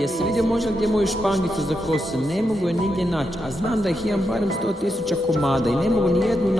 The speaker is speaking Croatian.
jesi vidio možda gdje moju špangicu za kosu? Ne mogu je nigdje naći, a znam da ih imam barem 100.000 komada i ne mogu ni jednu naći.